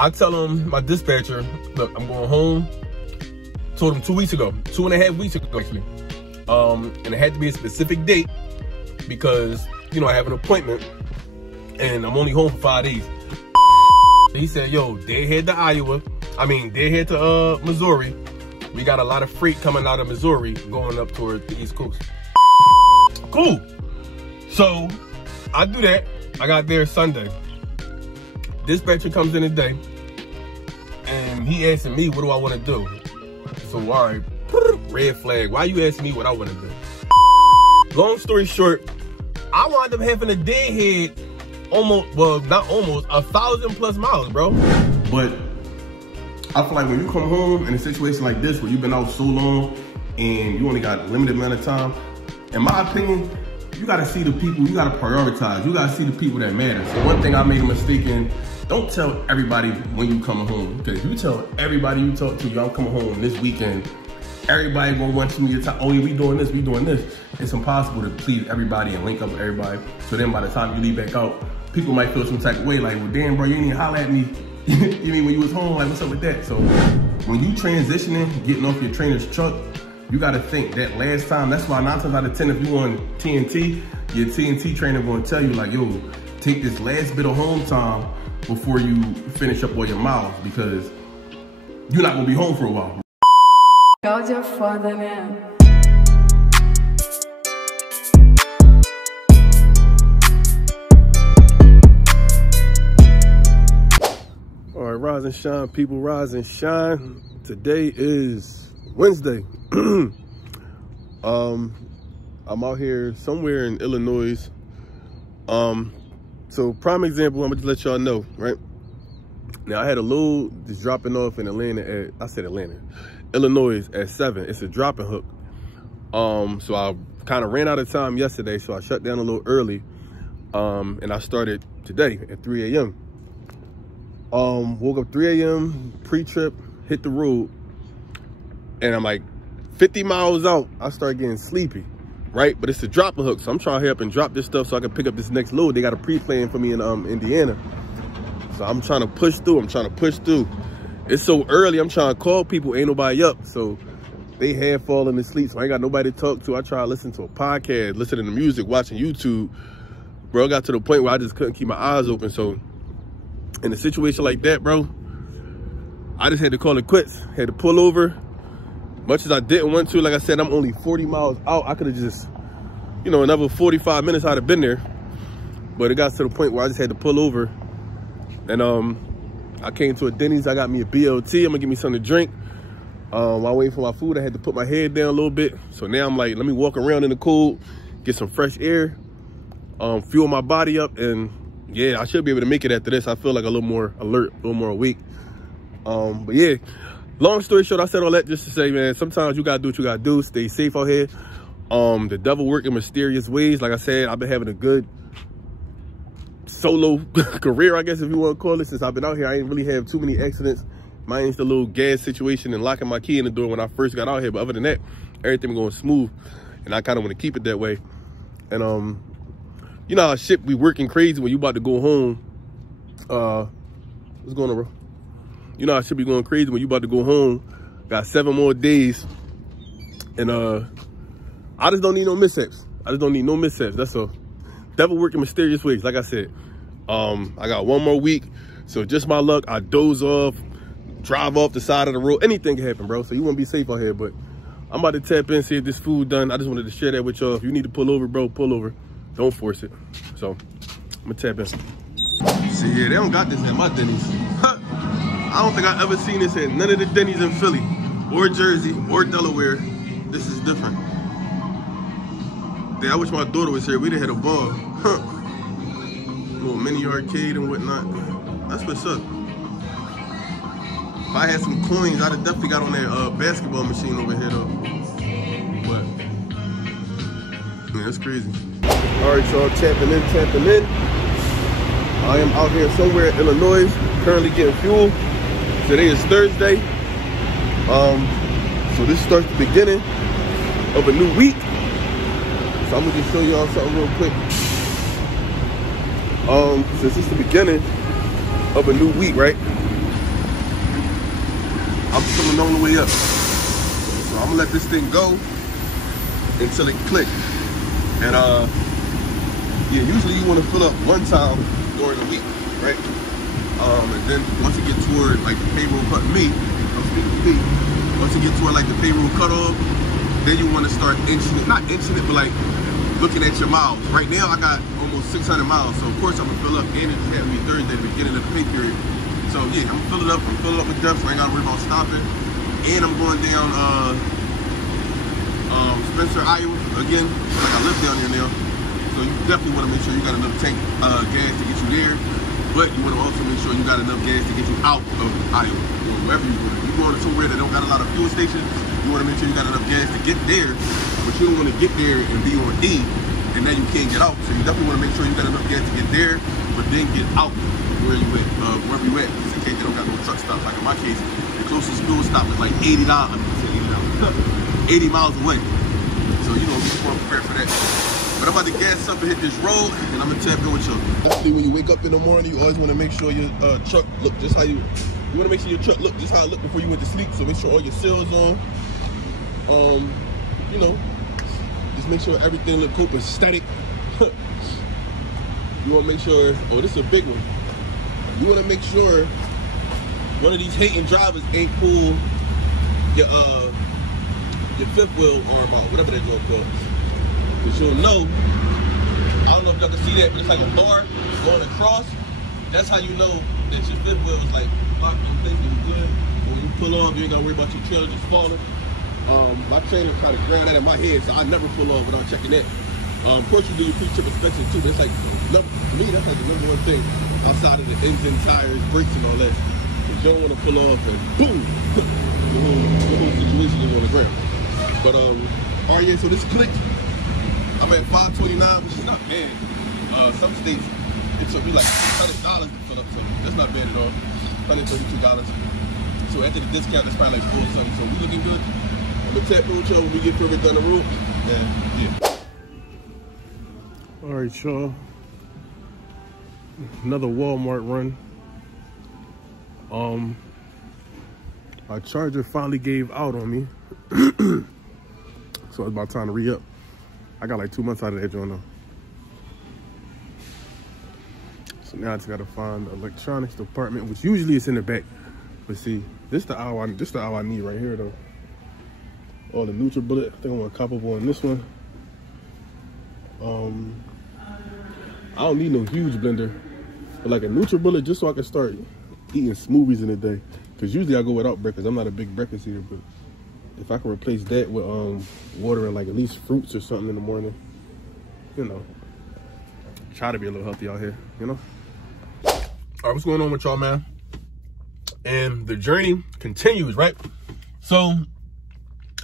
I tell him, my dispatcher, look, I'm going home. Told him 2 weeks ago, 2.5 weeks ago actually. And it had to be a specific date because, you know, I have an appointment and I'm only home for 5 days. He said, yo, they head to Iowa. I mean, they head to Missouri. We got a lot of freight coming out of Missouri going up toward the East Coast. Cool. So I do that. I got there Sunday. Dispatcher comes in today and he asking me, what do I want to do? So, all right, red flag. Why you asking me what I want to do? Long story short, I wound up having a deadhead almost, well, not almost, 1,000+ miles, bro. But I feel like when you come home in a situation like this, where you've been out so long and you only got a limited amount of time, in my opinion, you gotta see the people, you gotta prioritize. You gotta see the people that matter. So one thing I made a mistake in, don't tell everybody when you come home. Because if you tell everybody you talk to, yo, I'm coming home this weekend, everybody gonna want to your time. Oh yeah, we doing this, we doing this. It's impossible to please everybody and link up with everybody. So then by the time you leave back out, people might feel some type of way, like, well, damn, bro, you didn't even holler at me. You mean when you was home, like, what's up with that? So when you transitioning, getting off your trainer's truck, you gotta think that last time. That's why 9 times out of 10, if you on TNT, your TNT trainer gonna tell you, like, yo, take this last bit of home time before you finish up all your miles, because you're not gonna be home for a while. You're father now. All right, rise and shine, people, rise and shine. Today is Wednesday. I'm out here somewhere in Illinois. So prime example, I'm gonna just let y'all know, right? Now I had a load just dropping off in Illinois at 7. It's a dropping hook. So I kind of ran out of time yesterday, so I shut down a little early. And I started today at 3 a.m. Woke up 3 a.m, pre-trip, hit the road, and I'm like 50 miles out, I start getting sleepy, right? But it's a dropping hook, so I'm trying to hurry up and drop this stuff so I can pick up this next load. They got a pre-plan for me in Indiana. So I'm trying to push through. It's so early, I'm trying to call people, ain't nobody up. So they have fallen asleep, so I ain't got nobody to talk to. I try to listen to a podcast, listening to music, watching YouTube. Bro, I got to the point where I just couldn't keep my eyes open. So in a situation like that, bro, I just had to call it quits. Had to pull over. Much as I didn't want to, like I said, I'm only 40 miles out. I could have just, you know, another 45 minutes I'd have been there. But it got to the point where I just had to pull over. And I came to a Denny's. I got me a BLT. I'm gonna get me something to drink. While waiting for my food, I had to put my head down a little bit. So now I'm like, let me walk around in the cold, get some fresh air, fuel my body up, and yeah, I should be able to make it after this. I feel like a little more alert, a little more awake. But yeah, long story short, I said all that just to say, man, sometimes you gotta do what you gotta do. Stay safe out here. The devil work in mysterious ways. Like I said, I've been having a good solo career, I guess if you want to call it. Since I've been out here, I ain't really have too many accidents. Mine's the little gas situation and locking my key in the door when I first got out here. But other than that, everything going smooth. And I kind of want to keep it that way. And you know how shit be working crazy when you about to go home. What's going on, bro? You know how shit be going crazy when you about to go home. Got 7 more days. And I just don't need no mishaps. That's all. Devil working mysterious ways, like I said. I got 1 more week. So just my luck, I doze off, drive off the side of the road. Anything can happen, bro. So you want to be safe out here. But I'm about to tap in, see if this food done. I just wanted to share that with y'all. If you need to pull over, bro, pull over. Don't force it. So I'm gonna tap in. See, yeah, they don't got this at my Denny's. I don't think I ever seen this at none of the Denny's in Philly or Jersey or Delaware. This is different. Yeah, I wish my daughter was here. We'd have had a ball. Little mini arcade and whatnot. That's what's up. If I had some coins, I'd have definitely got on that basketball machine over here though. But man, that's crazy. All right, y'all, tapping in. I am out here somewhere in Illinois, currently getting fuel. Today is Thursday. So this starts the beginning of a new week. So I'm gonna just show y'all something real quick. Since it's the beginning of a new week, right? I'm still on the way up. So I'm gonna let this thing go until it click. And yeah, usually you want to fill up one time during the week, right? And then once you get toward like the payroll cut, once you get toward like the payroll cutoff, then you want to start inching it, not inching it, but like looking at your miles. Right now I got almost 600 miles, so of course I'm gonna fill up, and it's having me Thursday, the beginning of the pay period. So yeah, I'm gonna fill it up. I'm filling up with depth, so I ain't gotta worry about stopping. And I'm going down Spencer, Iowa again. Like I live down here now, so you definitely want to make sure you got enough tank gas to get you there. But you want to also make sure you got enough gas to get you out of Iowa, or wherever you're going. You're going to somewhere that don't got a lot of fuel stations. You want to make sure you got enough gas to get there, but you don't want to get there and be on E, and then you can't get out. So you definitely want to make sure you got enough gas to get there, but then get out where you at, wherever you at. Just in case they don't got no truck stops. Like in my case, the closest fuel stop is like 80 miles away. So you know, we just want to prepare for that. But I'm about to gas up and hit this road, and I'm gonna tap in with y'all. Actually, when you wake up in the morning, you always want to make sure your truck look just how you want to make sure your truck look just how it looked before you went to sleep. So make sure all your seals on. You know, just make sure everything look copacetic. You want to make sure. Oh, this is a big one. You want to make sure one of these hating drivers ain't pull your fifth wheel arm out, whatever that joint called. Because you'll know, I don't know if y'all can see that, but it's like a bar going across. That's how you know that your fifth wheel is like locked in place and good. When you pull off, you ain't gotta worry about your trailer just falling. My trainer tried to grab that in my head, so I never pull off without checking that. Of course, you do your pre-trip inspection too, but it's like, for me, that's like the number one thing outside of the engine, tires, brakes, and all that. Because you don't want to pull off and boom, the whole situation is on the ground. But, all right, yeah, so this clicked. I'm at 529, which is not bad. Some states, it took me like $100 to fill up, so that's not bad at all. $132. So after the discount, that's probably like $4 something. So we looking good. I'm gonna tap in with y'all when we get further down the road. Yeah. All right, y'all. Another Walmart run. My charger finally gave out on me. So it's about time to re-up. I got like 2 months out of that joint though. So now I just gotta find the electronics department, which usually is in the back. But see, this the aisle I need right here though. Oh, the NutriBullet. I think I want a copperable in this one. I don't need no huge blender, but like a NutriBullet just so I can start eating smoothies in a day. Cause usually I go without breakfast. I'm not a big breakfast eater, but if I can replace that with water and like at least fruits or something in the morning, you know, try to be a little healthy out here, you know. All right, what's going on with y'all, man? And the journey continues, right? So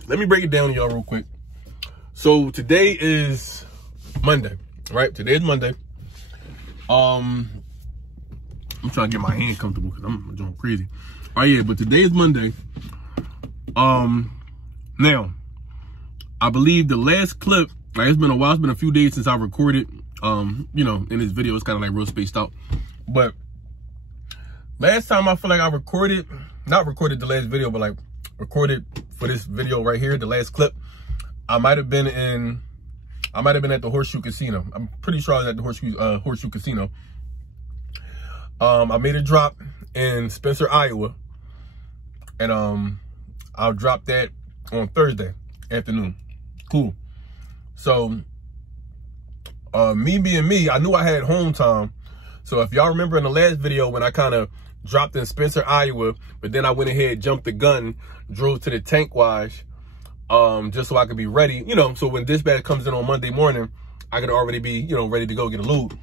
let me break it down to y'all real quick. So today is Monday, right? Today is Monday. I'm trying to get my hand comfortable because I'm doing crazy. All right, yeah, but today is Monday. Now, I believe the last clip, like it's been a while, it's been a few days since I recorded, you know, in this video, it's kind of like real spaced out. But last time I feel like I recorded, not recorded the last video, but like recorded for this video right here, the last clip, I might have been at the Horseshoe Casino. I'm pretty sure I was at the Horseshoe Casino. I made a drop in Spencer, Iowa, and I'll drop that on Thursday afternoon. Cool. So me being me, I knew I had home time. So if y'all remember in the last video when I kind of dropped in Spencer, Iowa, but then I went ahead, jumped the gun, drove to the tank wash, just so I could be ready, you know, so when dispatch comes in on Monday morning, I could already be, you know, ready to go get a load.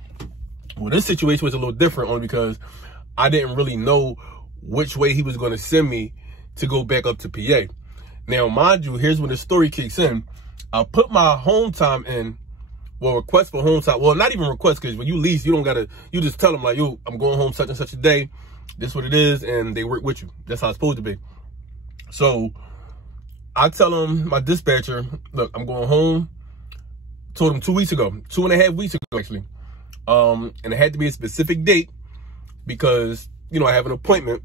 Well, this situation was a little different only because I didn't really know which way he was going to send me to go back up to PA. Now, mind you, here's when the story kicks in. I put my home time in, well, request for home time. Well, not even request, because when you lease, you don't got to, you just tell them like, yo, I'm going home such and such a day. This is what it is, and they work with you. That's how it's supposed to be. So I tell them, my dispatcher, look, I'm going home. Told him 2 weeks ago, 2.5 weeks ago, actually. And it had to be a specific date because, you know, I have an appointment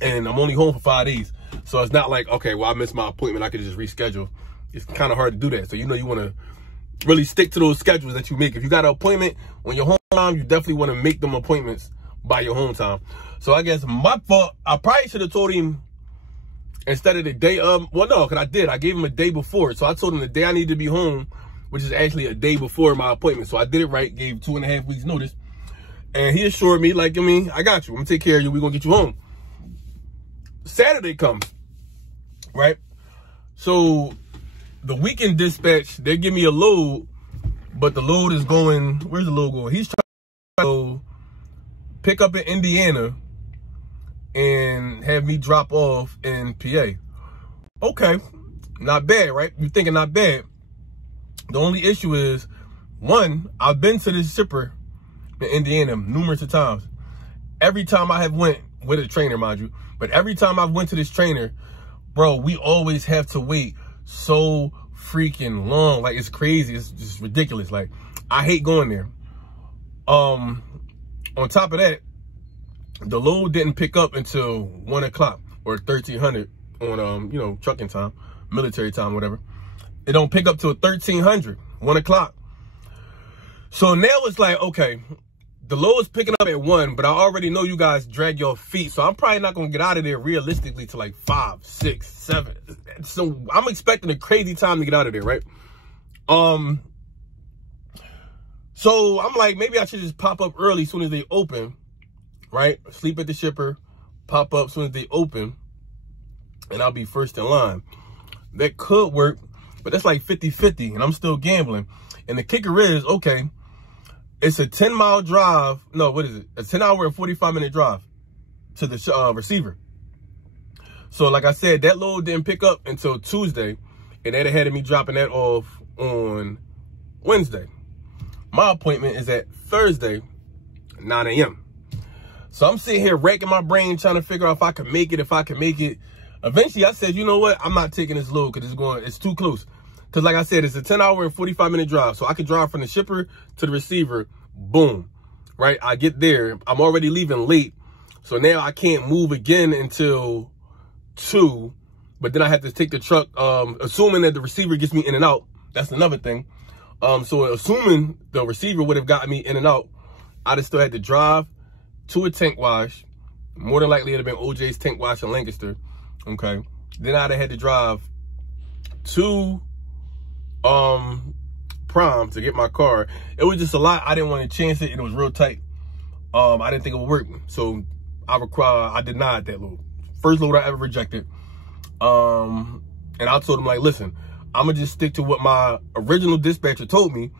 and I'm only home for 5 days. So it's not like, okay, well, I missed my appointment, I could just reschedule. It's kind of hard to do that. So, you know, you want to really stick to those schedules that you make. If you got an appointment when you're home time, you definitely want to make them appointments by your home time. So I guess my fault, I probably should have told him instead of the day of, well, no, because I did. I gave him a day before. So I told him the day I need to be home, which is actually a day before my appointment. So I did it right, gave 2.5 weeks notice. And he assured me, like, I mean, I got you. I'm going to take care of you. We're going to get you home. Saturday comes, right? So the weekend dispatch, they give me a load, but the load is going, where's the load going? He's trying to go pick up in Indiana and have me drop off in PA. Okay, not bad, right? You're thinking not bad. The only issue is, one, I've been to this shipper in Indiana numerous of times. Every time I have went with a trainer, mind you, but every time I've went to this trainer, bro, we always have to wait so freaking long. Like, it's crazy. It's just ridiculous. Like, I hate going there. On top of that, the load didn't pick up until 1 o'clock or 1300 on, you know, trucking time, military time, whatever. It don't pick up till 1300, 1 o'clock. So now it's like, okay, the load is picking up at 1, but I already know you guys drag your feet. So I'm probably not going to get out of there realistically till like 5, 6, 7. So I'm expecting a crazy time to get out of there, right? So I'm like, maybe I should just pop up early as soon as they open, right? Sleep at the shipper, pop up as soon as they open, and I'll be first in line. That could work, but that's like 50-50, and I'm still gambling. And the kicker is, okay, it's a 10-mile drive. No, what is it? A 10-hour and 45-minute drive to the receiver. So like I said, that load didn't pick up until Tuesday, and that had me dropping that off on Wednesday. My appointment is at Thursday, 9 a.m. So I'm sitting here racking my brain trying to figure out if I can make it, Eventually, I said, you know what? I'm not taking this load because it's too close. Because like I said, it's a 10-hour and 45-minute drive. So I could drive from the shipper to the receiver. Boom. Right? I get there. I'm already leaving late. So now I can't move again until 2. But then I have to take the truck, assuming that the receiver gets me in and out. That's another thing. So assuming the receiver would have gotten me in and out, I'd have still had to drive to a tank wash. More than likely, it'd have been OJ's tank wash in Lancaster. Okay. Then I'd have had to drive to Prime to get my car. It was just a lot. I didn't want to chance it, and it was real tight. I didn't think it would work. So I denied that load. First load I ever rejected. And I told him, like, listen, I'm going to just stick to what my original dispatcher told me.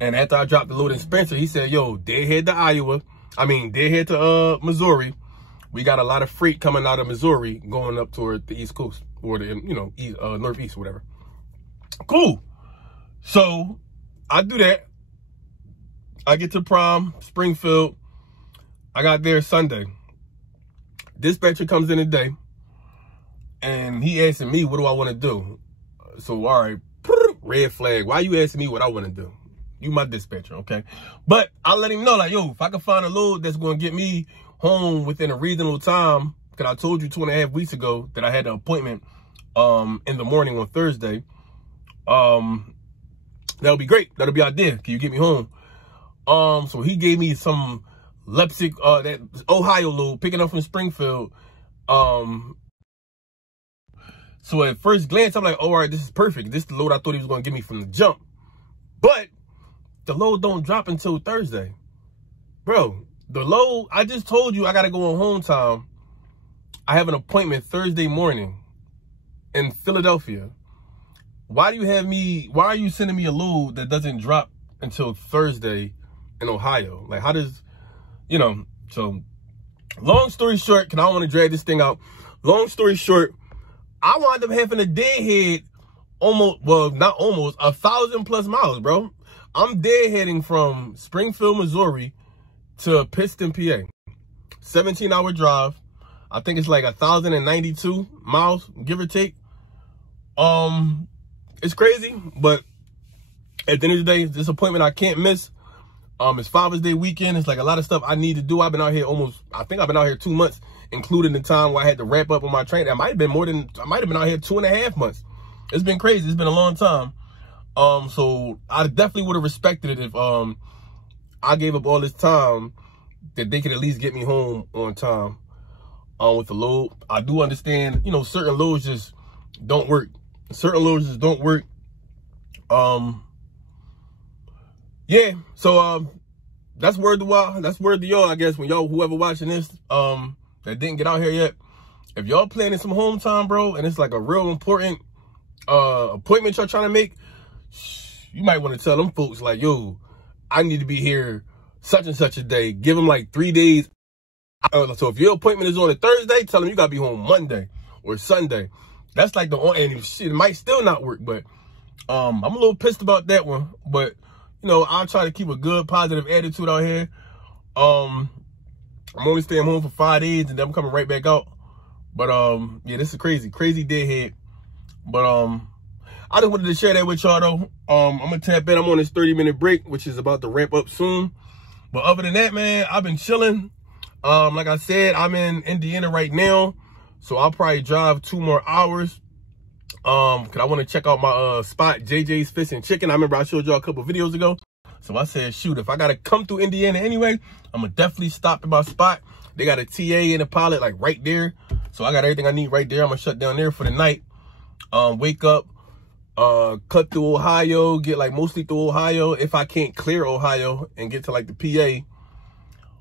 And after I dropped the load in Spencer, he said, yo, deadhead to Missouri. We got a lot of freight coming out of Missouri going up toward the East Coast or the, you know, Northeast, whatever. Cool. So I do that. I get to Prime, Springfield. I got there Sunday. Dispatcher comes in today and he asking me, what do I want to do? So, all right, red flag. Why you asking me what I want to do? You my dispatcher, okay? But I let him know, like, yo, if I can find a load that's going to get me home within a reasonable time, because I told you 2.5 weeks ago that I had an appointment in the morning on Thursday, that'll be great. That'll be ideal. Can you get me home? So he gave me some Leipzig, that Ohio load, picking up from Springfield. So at first glance, I'm like, oh, all right, this is perfect. This is the load I thought he was going to give me from the jump. But the load don't drop until Thursday. Bro, the load, I just told you I got to go on home time. I have an appointment Thursday morning in Philadelphia. Why are you sending me a load that doesn't drop until Thursday in Ohio? Like, how does, you know, so long story short, because I don't want to drag this thing out. Long story short, I wound up having a deadhead almost, well, not almost, 1,000+ miles, bro. I'm deadheading from Springfield, Missouri to Pittston, PA. 17-hour drive. I think it's like 1,092 miles, give or take. It's crazy, but at the end of the day, this appointment I can't miss. It's Father's Day weekend. It's like a lot of stuff I need to do. I've been out here I think I've been out here 2 months, including the time where I had to wrap up on my training. I might have been out here 2.5 months. It's been crazy. It's been a long time. So I definitely would have respected it if I gave up all this time that they could at least get me home on time with the load. I do understand, you know, certain loads just don't work. Certain loads just don't work. Yeah, so that's word to y'all, I guess, when y'all, whoever watching this, that didn't get out here yet. If y'all planning some home time, bro, and it's like a real important appointment y'all trying to make, you might want to tell them folks like, yo, I need to be here such and such a day. Give them like 3 days. So if your appointment is on a Thursday, tell them you gotta be home Monday or Sunday. That's like and shit, it might still not work, but I'm a little pissed about that one. But you know, I'll try to keep a good, positive attitude out here. I'm only staying home for 5 days and then I'm coming right back out. But yeah, this is crazy deadhead. But I just wanted to share that with y'all though. I'm gonna tap in. I'm on this 30-minute break, which is about to wrap up soon. But other than that, man, I've been chilling. Like I said, I'm in Indiana right now, so I'll probably drive 2 more hours. Cause I want to check out my spot, JJ's Fish and Chicken. I remember I showed y'all a couple videos ago. So I said, shoot, if I gotta come through Indiana anyway, I'm gonna definitely stop at my spot. They got a TA and a pilot like right there. So I got everything I need right there. I'm gonna shut down there for the night. Wake up, cut through Ohio, get like mostly through Ohio. If I can't clear Ohio and get to like the PA.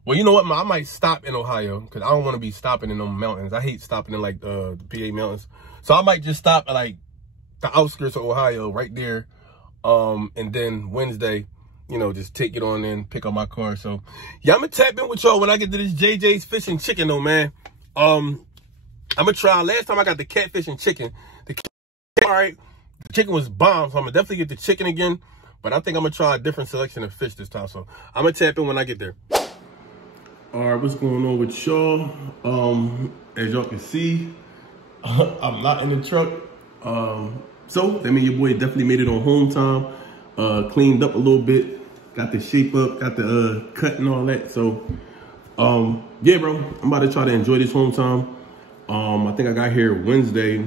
Well, you know what? I might stop in Ohio because I don't want to be stopping in them mountains. I hate stopping in like the PA mountains. So I might just stop at like the outskirts of Ohio right there. And then Wednesday, you know, just take it on in, pick up my car. So yeah, I'm gonna tap in with y'all when I get to this JJ's Fish and Chicken though, man. I'm gonna try. Last time I got the catfish and chicken. All right, the chicken was bomb, so I'm gonna definitely get the chicken again. But I think I'm gonna try a different selection of fish this time. So I'm gonna tap in when I get there. All right, what's going on with y'all? As y'all can see, I'm not in the truck. So that means your boy definitely made it on home time. Cleaned up a little bit, got the shape up, got the cut and all that. So yeah, bro, I'm about to try to enjoy this home time. I think I got here Wednesday,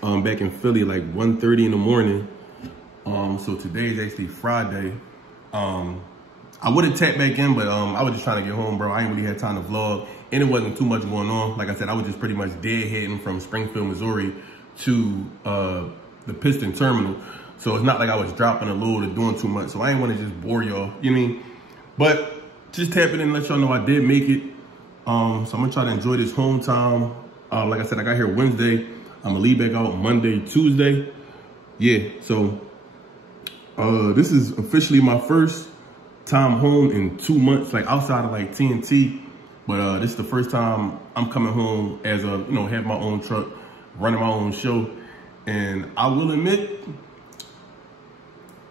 back in Philly, like 1:30 in the morning. So today is actually Friday. I would have tapped back in, but I was just trying to get home, bro. I ain't really had time to vlog, and it wasn't too much going on. Like I said, I was just pretty much deadheading from Springfield, Missouri to the Piston Terminal. So it's not like I was dropping a load or doing too much. So I ain't want to just bore y'all, you know what I mean? But just tap it in and let y'all know I did make it. So I'm gonna try to enjoy this home time. Like I said, I got here Wednesday. I'm gonna leave back out Monday, Tuesday. Yeah, so this is officially my first time home in 2 months, like outside of like TNT. But this is the first time I'm coming home as a, you know, have my own truck, running my own show. And I will admit,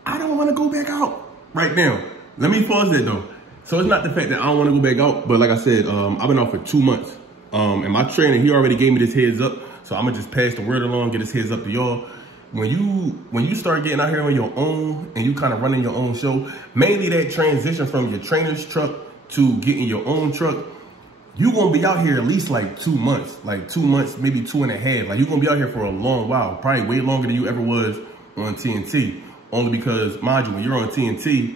I don't want to go back out right now. Let me pause that though. So it's not the fact that I don't want to go back out, but like I said, I've been out for 2 months. And my trainer, he already gave me this heads up. So I'm gonna just pass the word along, get this heads up to y'all. When you start getting out here on your own and you kind of running your own show, mainly that transition from your trainer's truck to getting your own truck, you're gonna be out here at least like 2 months, maybe 2.5. Like you're gonna be out here for a long while, probably way longer than you ever was on TNT. Only because, mind you, when you're on TNT,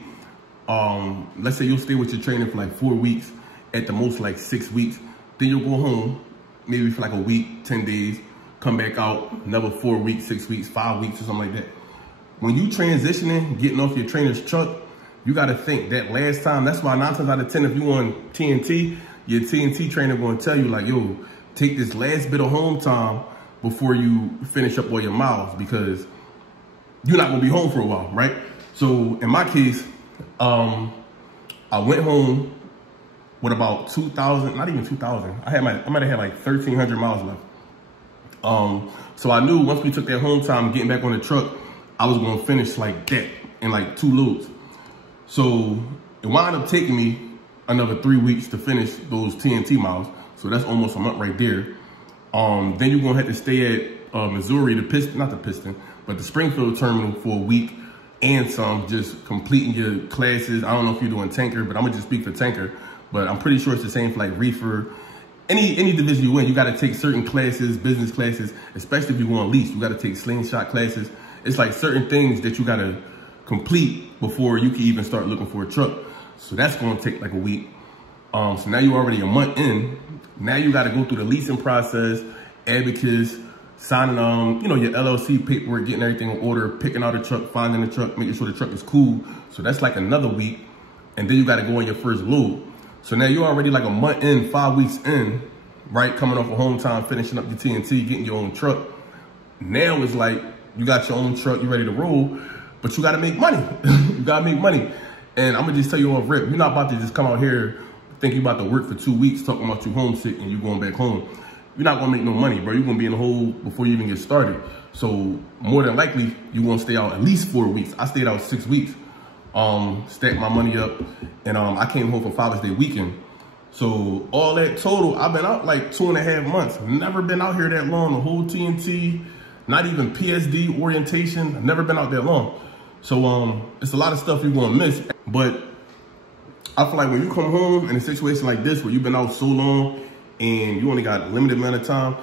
let's say you'll stay with your trainer for like 4 weeks, at the most like 6 weeks. Then you'll go home, maybe for like a week, 10 days, come back out, another 4 weeks, 6 weeks, 5 weeks or something like that. When you transitioning, getting off your trainer's truck, you gotta think that last time, that's why 9 times out of 10, if you on TNT, your TNT trainer gonna tell you like, yo, take this last bit of home time before you finish up all your miles, because you're not gonna be home for a while, right? So in my case, I went home with about 2,000, not even 2,000. I might have had like 1,300 miles left. So I knew once we took that home time, getting back on the truck, I was gonna finish like that in like 2 loads. So it wound up taking me another 3 weeks to finish those TNT miles. So that's almost a month right there. Then you're gonna have to stay at Missouri, not the Piston, but the Springfield terminal for a week and some, just completing your classes. I don't know if you're doing tanker, but I'm gonna just speak for tanker. But I'm pretty sure it's the same for like reefer any division you in, you got to take certain classes, business classes, especially if you go on lease. You got to take slingshot classes. It's like certain things that you got to complete before you can even start looking for a truck. So that's going to take like a week. So now you're already a month in. Now you got to go through the leasing process, abacus, signing you know, your LLC paperwork, getting everything in order, picking out a truck, finding the truck, making sure the truck is cool. So that's like another week. And then you got to go on your first load. So now you're already like a month in, 5 weeks in, right? Coming off of home time, finishing up your TNT, getting your own truck. Now it's like you got your own truck, you ready to roll, but you got to make money. You got to make money. And I'm going to just tell you off rip, you're not about to just come out here think you about to work for 2 weeks talking about you homesick and you going back home. You're not going to make no money, bro. You're going to be in the hole before you even get started. So more than likely, you're going to stay out at least 4 weeks. I stayed out 6 weeks. Stacked my money up, and I came home for Father's Day weekend. So all that total, I've been out like 2.5 months. Never been out here that long. The whole TNT, not even PSD orientation. I've never been out that long. So it's a lot of stuff you're gonna miss. But I feel like when you come home in a situation like this, where you've been out so long and you only got a limited amount of time,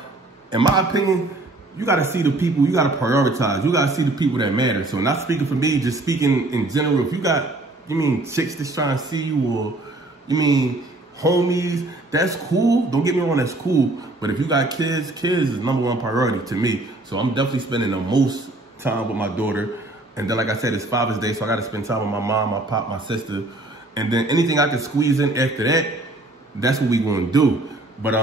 in my opinion, you got to see the people, you got to prioritize. You got to see the people that matter. So not speaking for me, just speaking in general. If you got, you mean chicks that's trying to see you, or you mean homies, that's cool. Don't get me wrong, that's cool. But if you got kids, kids is #1 priority to me. So I'm definitely spending the most time with my daughter. And then, like I said, it's Father's Day, so I got to spend time with my mom, my pop, my sister. And then anything I can squeeze in after that, that's what we going to do. But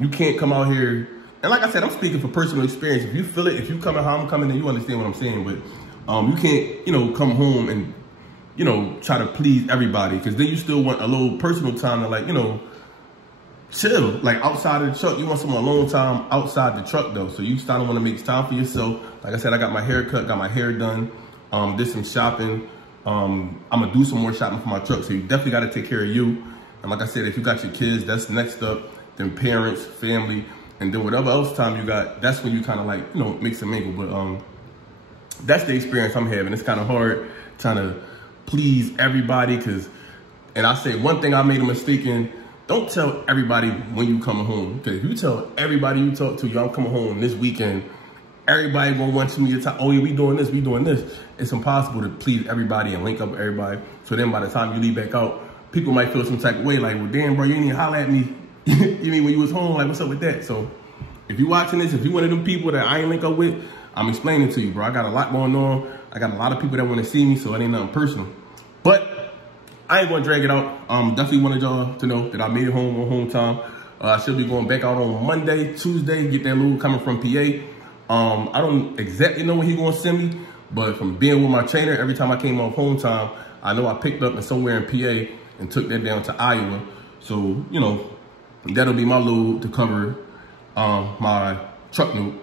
you can't come out here. And like I said, I'm speaking for personal experience. If you feel it, if you coming how I'm coming, then you understand what I'm saying. But you can't, you know, come home and, you know, try to please everybody, because then you still want a little personal time to, like, you know, chill. Like outside of the truck, you want some alone time outside the truck though. So you start to want to make time for yourself. Like I said, I got my hair cut, got my hair done, did some shopping. I'm gonna do some more shopping for my truck. So you definitely got to take care of you. And like I said, if you got your kids, that's next up. Then parents, family. And then whatever else time you got, that's when you kind of like, you know, mix and mingle. But that's the experience I'm having. It's kind of hard trying to please everybody, because, and I say one thing I made a mistake in, don't tell everybody when you coming home. Because if you tell everybody you talk to, yo, I'm coming home this weekend, everybody gonna want you in your time. Oh yeah, we doing this, we doing this. It's impossible to please everybody and link up with everybody. So then by the time you leave back out, people might feel some type of way, like, well, damn, bro, you didn't even holler at me. You mean when you was home, like, what's up with that? So if you watching this, if you one of them people that I ain't link up with, I'm explaining to you, bro. I got a lot going on. I got a lot of people that want to see me, so it ain't nothing personal. But I ain't gonna drag it out. Definitely wanted y'all to know that I made it home on home time. I should be going back out on Monday, Tuesday, get that load coming from PA. I don't exactly know when he gonna send me, but from being with my trainer, every time I came off home time, I know I picked up somewhere in PA and took that down to Iowa. So, you know, that'll be my load to cover my truck note.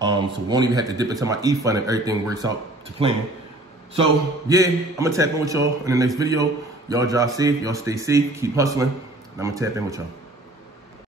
So won't even have to dip into my e-fund if everything works out to plan. So yeah, I'm gonna tap in with y'all in the next video. Y'all drive safe, y'all stay safe, keep hustling, and I'm gonna tap in with y'all.